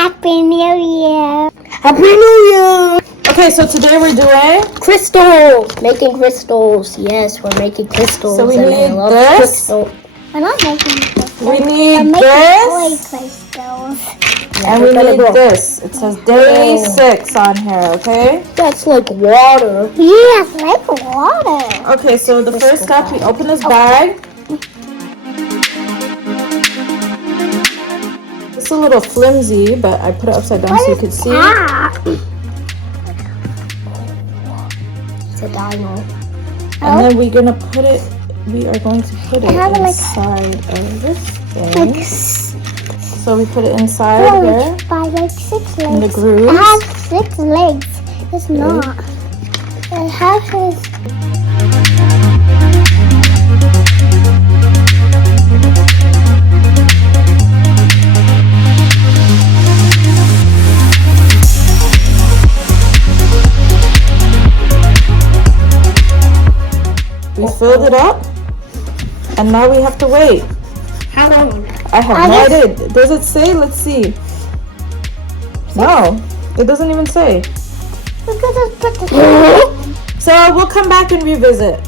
Happy New Year. Happy New Year. Okay, so today we're doing Crystals. Making crystals. Yes, we're making crystals. So we and I need love this. crystals. We're not making crystals. We We're need making toy this. crystals. And we need this. It says day 6 on here, okay? That's like water. Yes, like water. Okay, so the first step, we open this bag. It's a little flimsy, but I put it upside down so you can see. It's a dino. And then we are going to put it inside of this thing. So we put it inside here. By like 6 legs. In the grooves. It has 6 legs. It's not. It has his. We filled it up. And now we have to wait. How long? I have no idea. Does it say? Let's see. No, it doesn't even say. Look at this. So we'll come back and revisit.